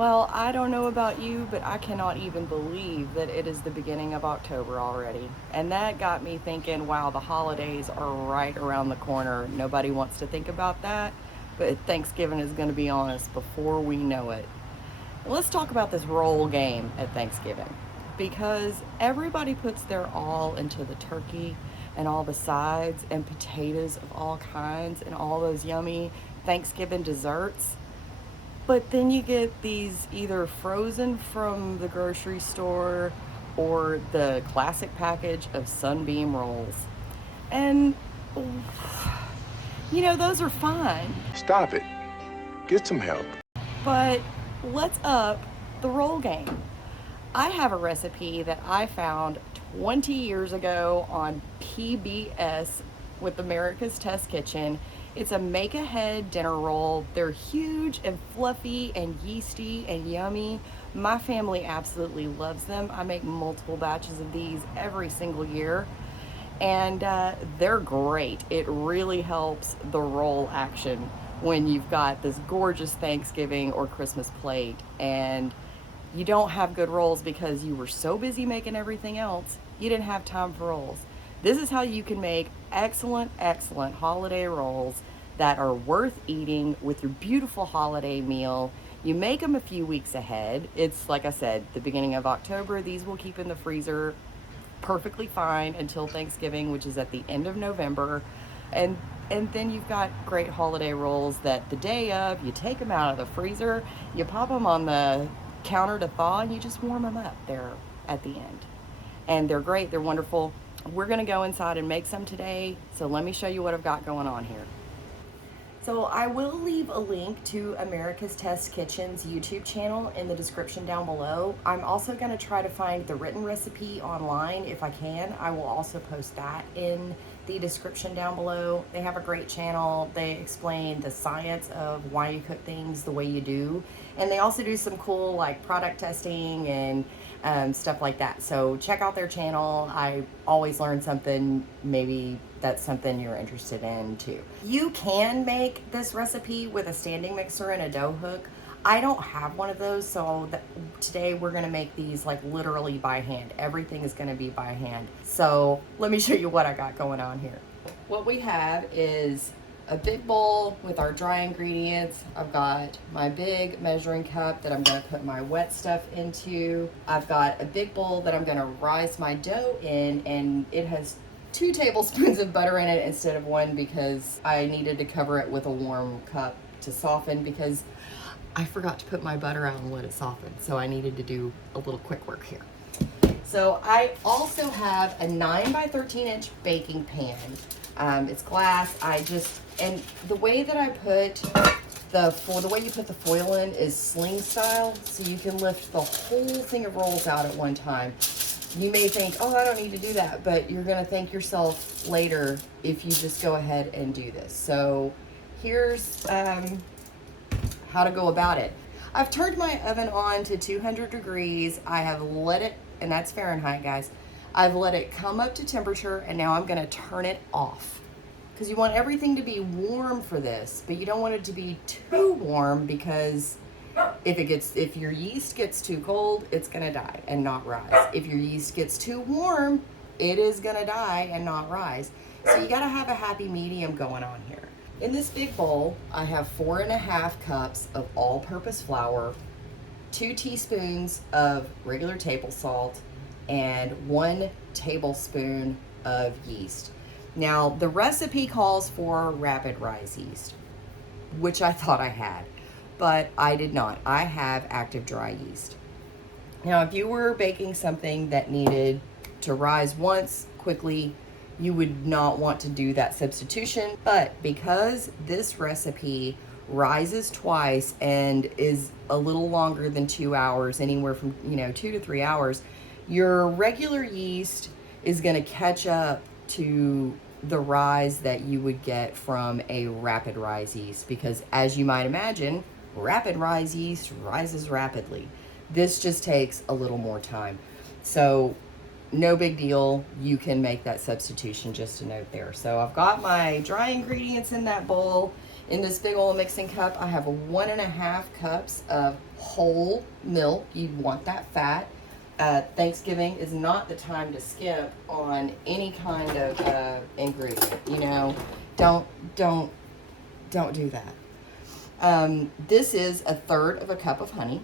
Well, I don't know about you, but I cannot even believe that it is the beginning of October already. And that got me thinking, wow, the holidays are right around the corner. Nobody wants to think about that, but Thanksgiving is going to be on us before we know it. Let's talk about this roll game at Thanksgiving because everybody puts their all into the turkey and all the sides and potatoes of all kinds and all those yummy Thanksgiving desserts. But then you get these either frozen from the grocery store or the classic package of Sunbeam rolls. And, those are fine. Stop it. Get some help. But let's up the roll game. I have a recipe that I found 20 years ago on PBS with America's Test Kitchen. It's a make ahead dinner roll. They're huge and fluffy and yeasty and yummy. My family absolutely loves them. I make multiple batches of these every single year, and they're great. It really helps the roll action when you've got this gorgeous Thanksgiving or Christmas plate and you don't have good rolls because you were so busy making everything else, you didn't have time for rolls. This is how you can make excellent, excellent holiday rolls that are worth eating with your beautiful holiday meal. You make them a few weeks ahead. It's, like I said, the beginning of October. These will keep in the freezer perfectly fine until Thanksgiving, which is at the end of November. And then you've got great holiday rolls that the day of, you take them out of the freezer, you pop them on the counter to thaw, and you just warm them up there at the end. And they're great, they're wonderful. We're gonna go inside and make some today, so let me show you what I've got going on here. So I will leave a link to America's Test Kitchen's YouTube channel in the description down below. I'm also going to try to find the written recipe online if I can. I will also post that in the description down below. They have a great channel. They explain the science of why you cook things the way you do. And they also do some cool like product testing and stuff like that. So check out their channel. I always learn something. Maybe that's something you're interested in too. You can make this recipe with a standing mixer and a dough hook. I don't have one of those, so today we're gonna make these like literally by hand. Everything is gonna be by hand. So let me show you what I got going on here. What we have is a big bowl with our dry ingredients. I've got my big measuring cup that I'm gonna put my wet stuff into. I've got a big bowl that I'm gonna rise my dough in, and it has 2 tablespoons of butter in it instead of 1 because I needed to cover it with a warm cup to soften because I forgot to put my butter out and let it soften. So I needed to do a little quick work here. So I also have a 9 by 13 inch baking pan. It's glass. And the way that I put the way you put the foil in is sling style. So you can lift the whole thing of rolls out at one time. You may think, oh, I don't need to do that, but you're gonna thank yourself later if you just go ahead and do this. So here's how to go about it. I've turned my oven on to 200 degrees. I have let it, and that's Fahrenheit, guys. I've let it come up to temperature, and now I'm gonna turn it off. Because you want everything to be warm for this, but you don't want it to be too warm because if your yeast gets too cold, it's gonna die and not rise. If your yeast gets too warm, it is gonna die and not rise. So you gotta have a happy medium going on here. In this big bowl, I have 4.5 cups of all-purpose flour, 2 teaspoons of regular table salt, and 1 tablespoon of yeast. Now, the recipe calls for rapid rise yeast, which I thought I had, but I did not. I have active dry yeast. Now, if you were baking something that needed to rise once quickly, you would not want to do that substitution. But because this recipe rises twice and is a little longer than 2 hours, anywhere from 2 to 3 hours, your regular yeast is going to catch up to the rise that you would get from a rapid rise yeast, because as you might imagine, rapid rise yeast rises rapidly. This just takes a little more time. So no big deal. You can make that substitution, just a note there. So I've got my dry ingredients in that bowl. In this big old mixing cup, I have 1.5 cups of whole milk. You want that fat. Thanksgiving is not the time to skip on any kind of ingredient. You know, don't do that. This is 1/3 of a cup of honey.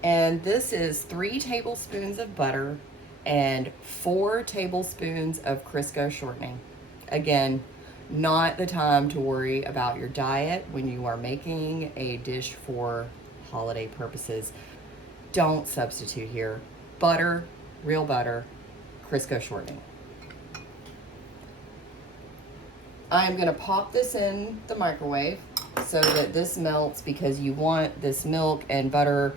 And this is 3 tablespoons of butter and 4 tablespoons of Crisco shortening. Again, not the time to worry about your diet when you are making a dish for holiday purposes. Don't substitute here. Butter, real butter, Crisco shortening. I'm gonna pop this in the microwave so that this melts, because you want this milk and butter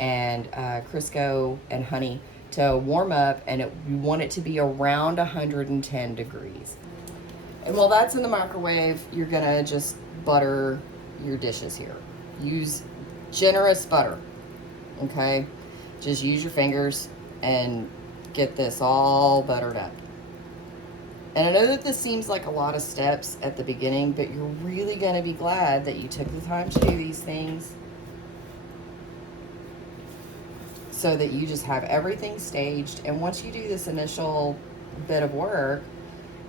and Crisco and honey to warm up, and you want it to be around 110 degrees. And while that's in the microwave, you're gonna just butter your dishes here. Use generous butter, okay? Just use your fingers and get this all buttered up. And I know that this seems like a lot of steps at the beginning, but you're really gonna be glad that you took the time to do these things, so that you just have everything staged. And once you do this initial bit of work,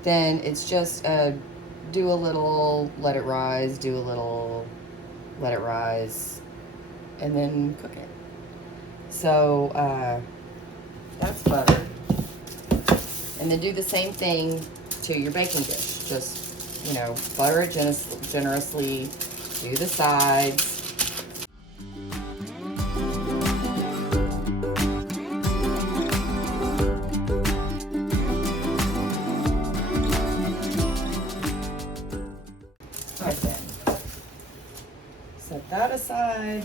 then it's just do a little, let it rise, do a little, let it rise, and then cook it. So that's butter. And then do the same thing to your baking dish. Just, you know, butter it generously, do the sides. Set that aside.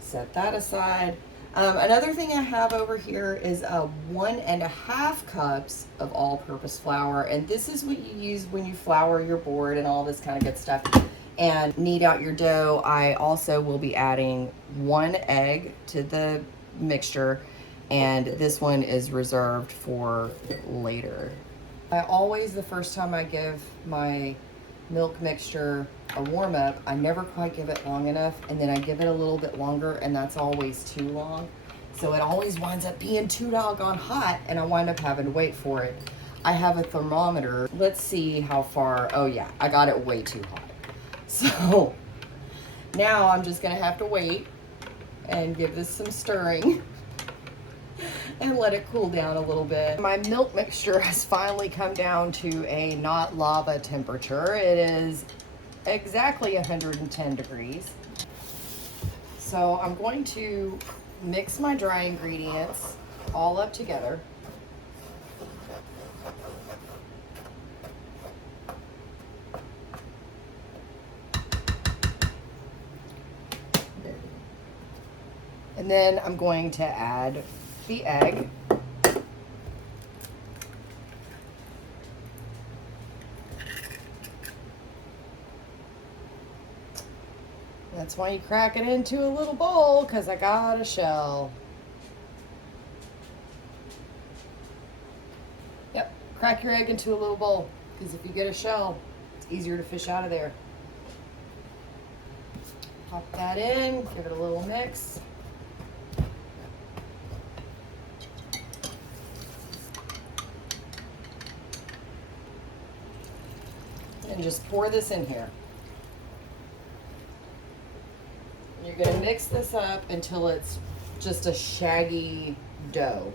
Set that aside. Another thing I have over here is 1.5 cups of all-purpose flour, and this is what you use when you flour your board and all this kind of good stuff and knead out your dough. I also will be adding 1 egg to the mixture, and this one is reserved for later. I always, the first time I give my milk mixture a warm up, I never quite give it long enough, and then I give it a little bit longer, and that's always too long. So it always winds up being too doggone hot, and I wind up having to wait for it. I have a thermometer. Let's see how far. Oh yeah, I got it way too hot. So now I'm just gonna have to wait and give this some stirring and let it cool down a little bit. My milk mixture has finally come down to a not lava temperature. It is exactly 110 degrees. So I'm going to mix my dry ingredients all up together. And then I'm going to add the egg. That's why you crack it into a little bowl, because I got a shell. Yep, crack your egg into a little bowl, because if you get a shell, it's easier to fish out of there. Pop that in, give it a little mix. And just pour this in here. You're going to mix this up until it's just a shaggy dough.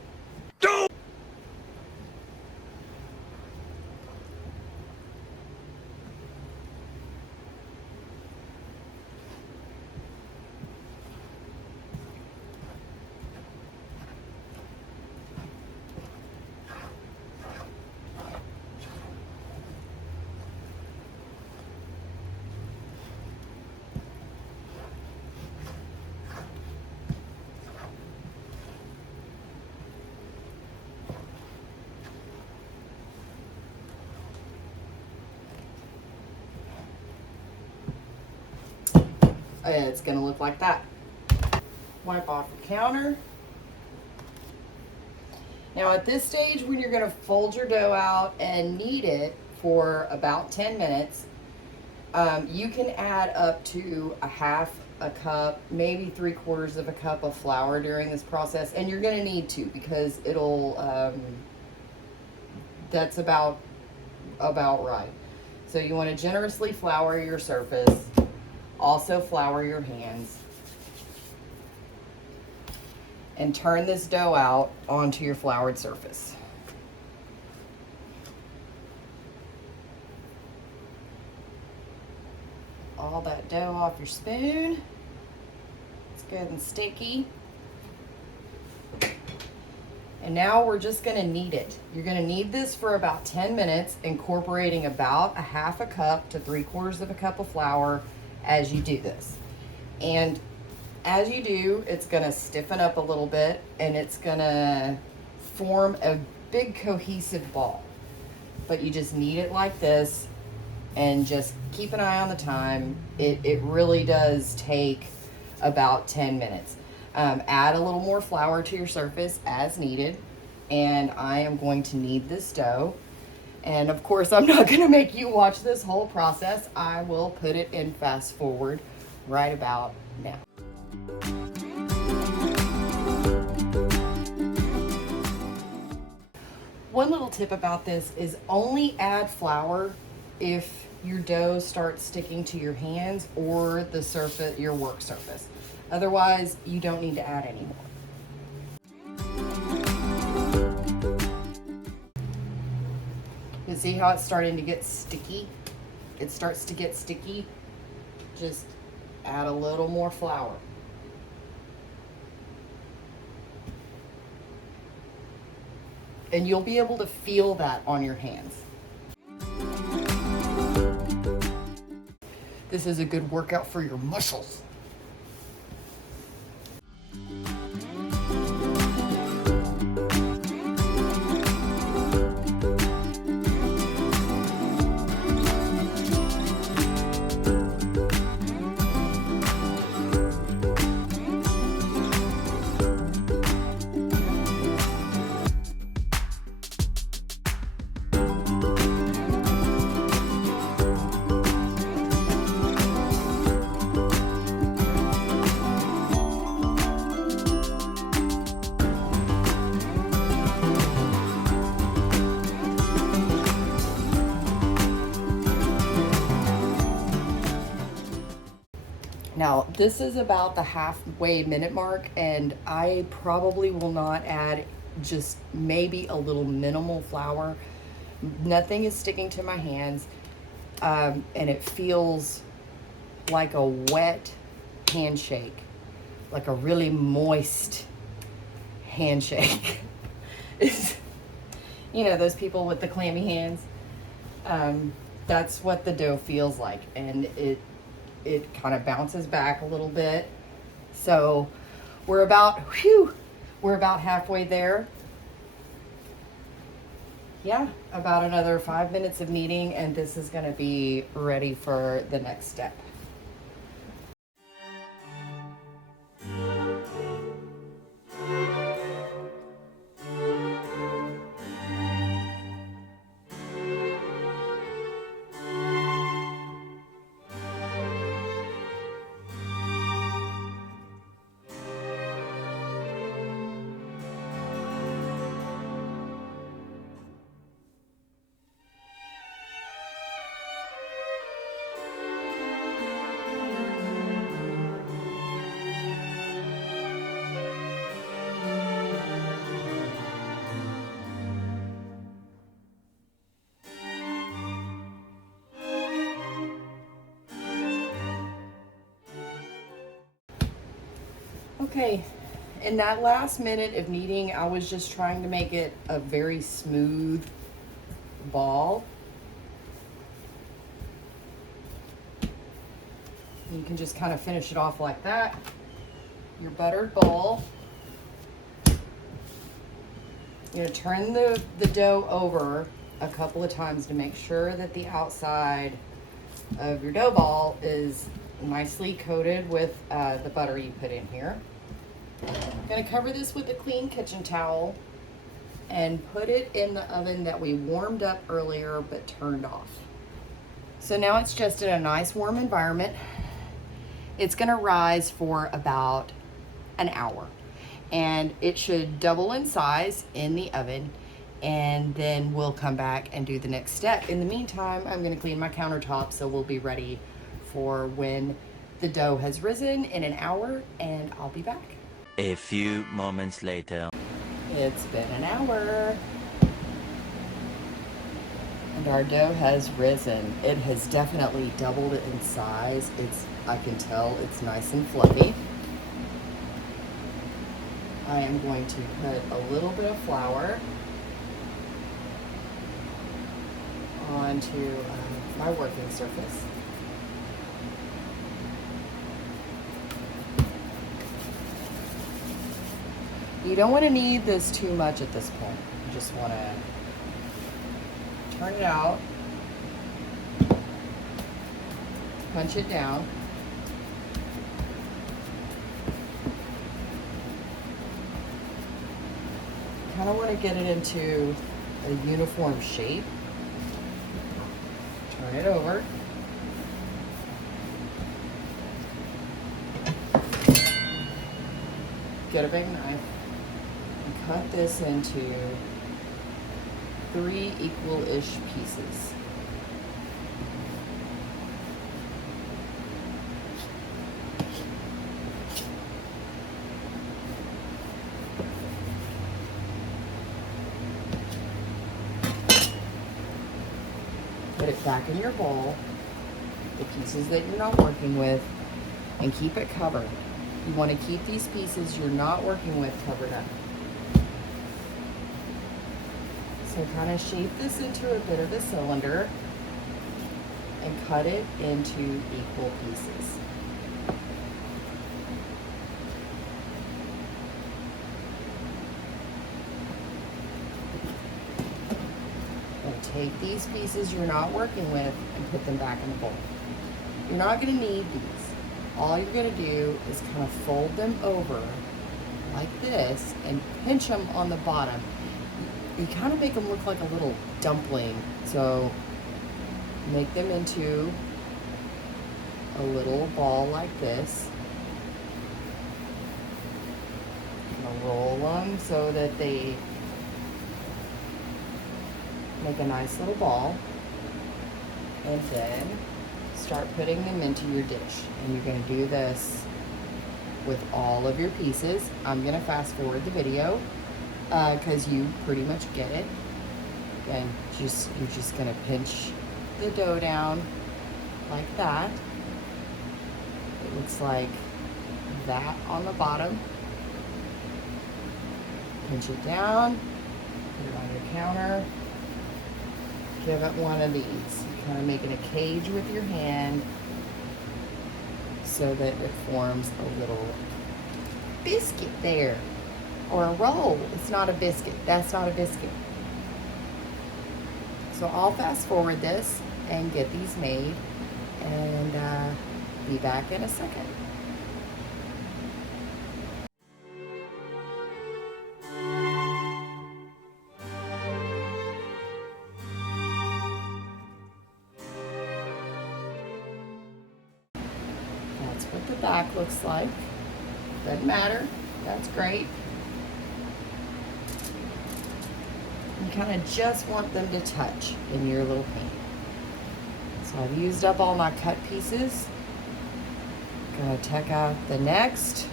It's gonna look like that. Wipe off your counter. Now at this stage, when you're gonna fold your dough out and knead it for about 10 minutes, you can add up to a half a cup, maybe 3/4 of a cup of flour during this process. And you're gonna need to, because it'll, that's about right. So you wanna generously flour your surface, also flour your hands, and turn this dough out onto your floured surface. All that dough off your spoon. It's good and sticky. And now we're just gonna knead it. You're gonna knead this for about 10 minutes, incorporating about a half a cup to 3/4 of a cup of flour as you do this. And as you do, it's gonna stiffen up a little bit and it's gonna form a big cohesive ball. But you just knead it like this and just keep an eye on the time. It really does take about 10 minutes. Add a little more flour to your surface as needed. And I am going to knead this dough. And of course, I'm not gonna make you watch this whole process. I will put it in fast forward right about now. One little tip about this is only add flour if your dough starts sticking to your hands or the surface, your work surface. Otherwise, you don't need to add any more. You see how it's starting to get sticky? It starts to get sticky. Just add a little more flour. And you'll be able to feel that on your hands. This is a good workout for your muscles. Now, this is about the halfway minute mark, and I probably will not add, just maybe a little minimal flour. Nothing is sticking to my hands, and it feels like a wet handshake, like a really moist handshake. It's, you know, those people with the clammy hands. That's what the dough feels like, and it kind of bounces back a little bit. So we're about halfway there. Yeah, about another 5 minutes of kneading, and this is going to be ready for the next step. Okay, in that last minute of kneading, I was just trying to make it a very smooth ball. You can just kind of finish it off like that. Your buttered bowl. You're gonna turn the dough over a couple of times to make sure that the outside of your dough ball is nicely coated with the butter you put in here. I'm gonna cover this with a clean kitchen towel and put it in the oven that we warmed up earlier but turned off. So now it's just in a nice warm environment. It's gonna rise for about an hour, and it should double in size in the oven, and then we'll come back and do the next step. In the meantime, I'm gonna clean my countertop so we'll be ready for when the dough has risen in an hour, and I'll be back. A few moments later. It's been an hour, and our dough has risen. It has definitely doubled in size. I can tell it's nice and fluffy. I am going to put a little bit of flour onto my working surface. You don't want to knead this too much at this point. You just want to turn it out, punch it down. Kind of want to get it into a uniform shape. Turn it over. Get a big knife and cut this into 3 equal-ish pieces. Put it back in your bowl, the pieces that you're not working with, and keep it covered. You want to keep these pieces you're not working with covered up. So kind of shape this into a bit of a cylinder and cut it into equal pieces. And take these pieces you're not working with and put them back in the bowl. You're not going to need these. All you're going to do is kind of fold them over like this and pinch them on the bottom. You kind of make them look like a little dumpling. So make them into a little ball like this. Kind of roll them so that they make a nice little ball. And then start putting them into your dish. And you're going to do this with all of your pieces. I'm going to fast forward the video because you pretty much get it. And you're just going to pinch the dough down like that. It looks like that on the bottom. Pinch it down, put it on your counter. Give it one of these. You're kind of making a cage with your hand so that it forms a little biscuit there. Or a roll. It's not a biscuit. That's not a biscuit. So I'll fast forward this and get these made and be back in a second. That's what the back looks like. Doesn't matter. That's great. You kind of just want them to touch in your little pan. So I've used up all my cut pieces. Gonna take out the next.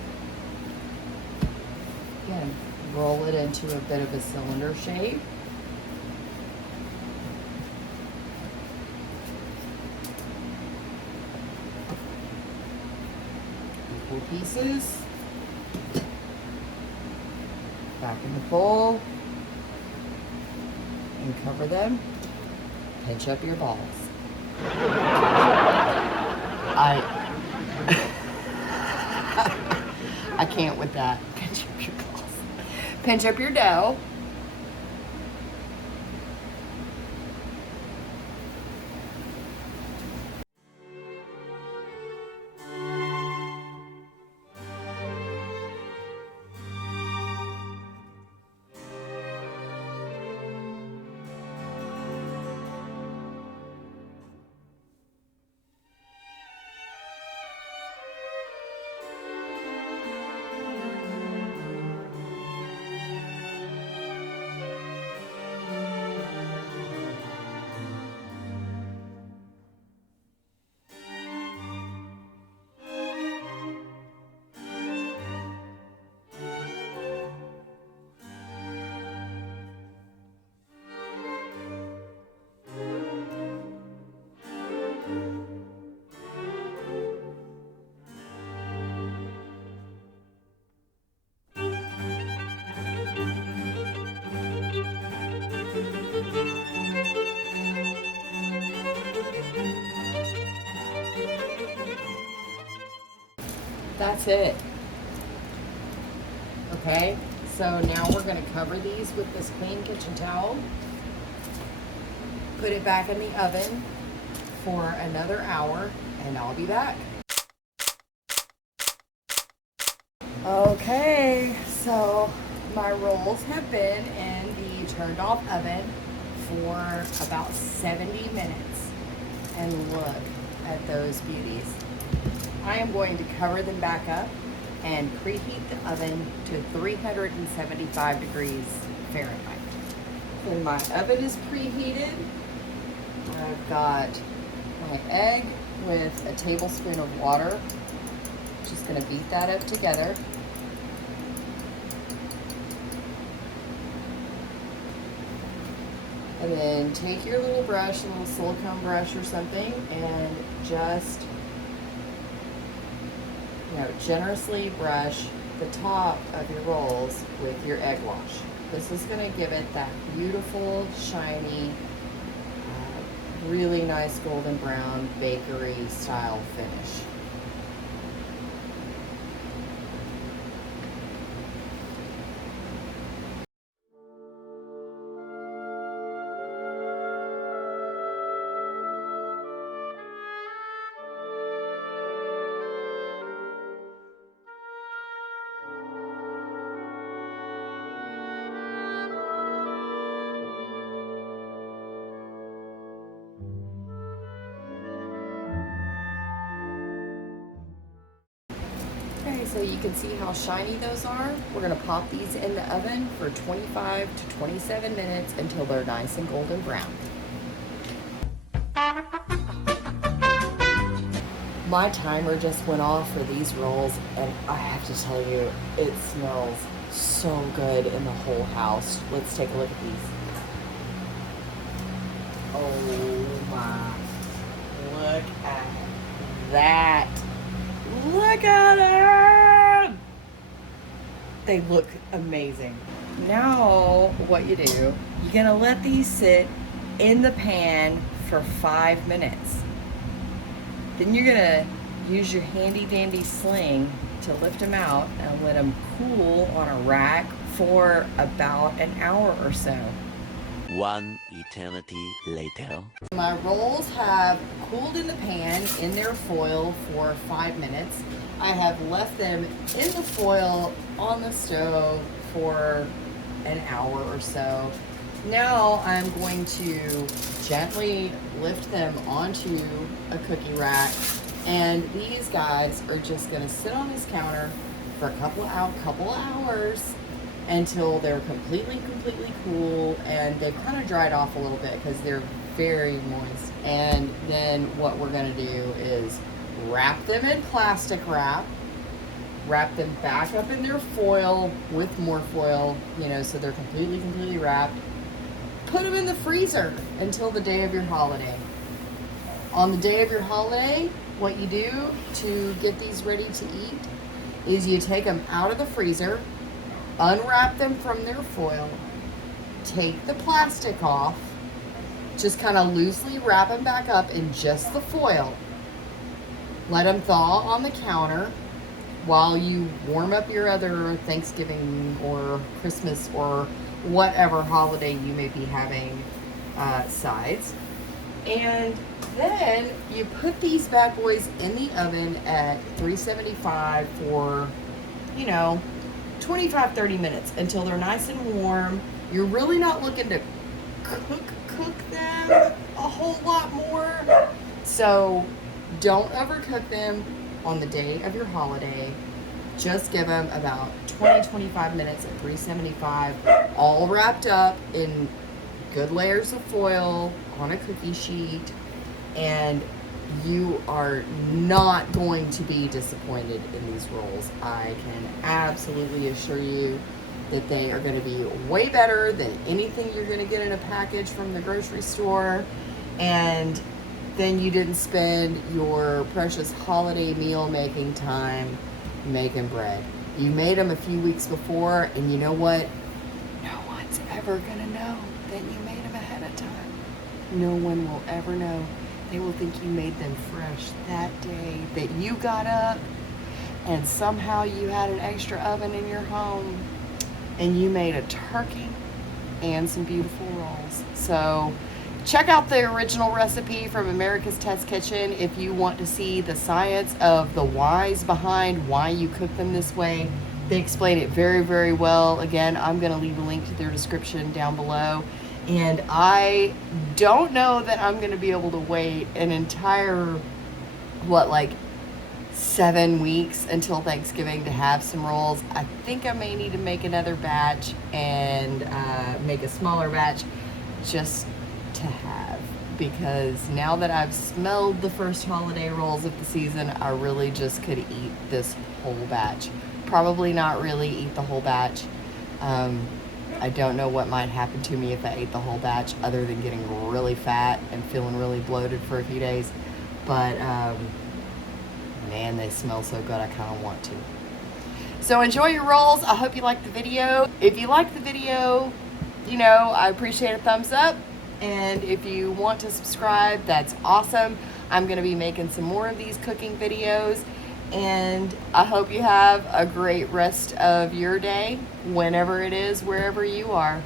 Again, roll it into a bit of a cylinder shape. Equal pieces. Back in the bowl. And cover them. Pinch up your balls. I can't with that. Pinch up your balls. Pinch up your dough. That's it. Okay, so now we're gonna cover these with this clean kitchen towel. Put it back in the oven for another hour, and I'll be back. Okay, so my rolls have been in the turned off oven for about 70 minutes. And look at those beauties. I am going to cover them back up and preheat the oven to 375 degrees Fahrenheit. When my oven is preheated, I've got my egg with a tablespoon of water. Just gonna beat that up together. And then take your little brush, a little silicone brush or something, and just, generously brush the top of your rolls with your egg wash. This is going to give it that beautiful, shiny, really nice golden brown bakery style finish. Okay, so you can see how shiny those are. We're gonna pop these in the oven for 25 to 27 minutes until they're nice and golden brown. My timer just went off for these rolls, and I have to tell you, it smells so good in the whole house. Let's take a look at these. Oh my, look at that. Look at them! They look amazing. Now, what you do, you're gonna let these sit in the pan for 5 minutes. Then you're gonna use your handy dandy sling to lift them out and let them cool on a rack for about an hour or so. One eternity later. My rolls have cooled in the pan in their foil for 5 minutes. I have left them in the foil on the stove for an hour or so. Now I'm going to gently lift them onto a cookie rack, and these guys are just going to sit on this counter for a couple of hours until they're completely cool, and they've kind of dried off a little bit because they're very moist. And then what we're going to do is wrap them in plastic wrap, wrap them back up in their foil with more foil, so they're completely wrapped. Put them in the freezer until the day of your holiday. On the day of your holiday, what you do to get these ready to eat is you take them out of the freezer, unwrap them from their foil, take the plastic off, just kind of loosely wrap them back up in just the foil. Let them thaw on the counter while you warm up your other Thanksgiving or Christmas or whatever holiday you may be having sides. And then you put these bad boys in the oven at 375 for, 25-30 minutes until they're nice and warm. You're really not looking to cook them a whole lot more. So don't overcook them on the day of your holiday. Just give them about 20-25 minutes at 375, all wrapped up in good layers of foil on a cookie sheet, and you are not going to be disappointed in these rolls. I can absolutely assure you that they are going to be way better than anything you're going to get in a package from the grocery store. And then you didn't spend your precious holiday meal making time making bread. You made them a few weeks before, and you know what? No one's ever going to know that you made them ahead of time. No one will ever know. They will think you made them fresh that day that you got up and somehow you had an extra oven in your home and you made a turkey and some beautiful rolls. So check out the original recipe from America's Test Kitchen if you want to see the science of the whys behind why you cook them this way. They explain it very, very well. Again, I'm going to leave a link to their description down below. And I don't know that I'm going to be able to wait an entire, like 7 weeks until Thanksgiving to have some rolls. I think I may need to make another batch and make a smaller batch just to have, because now that I've smelled the first holiday rolls of the season, I really just could eat this whole batch. Probably not really eat the whole batch. I don't know what might happen to me if I ate the whole batch other than getting really fat and feeling really bloated for a few days. But man, they smell so good, I kind of want to. So enjoy your rolls. I hope you liked the video. If you liked the video, I appreciate a thumbs up. And if you want to subscribe, that's awesome. I'm going to be making some more of these cooking videos. And I hope you have a great rest of your day, whenever it is, wherever you are.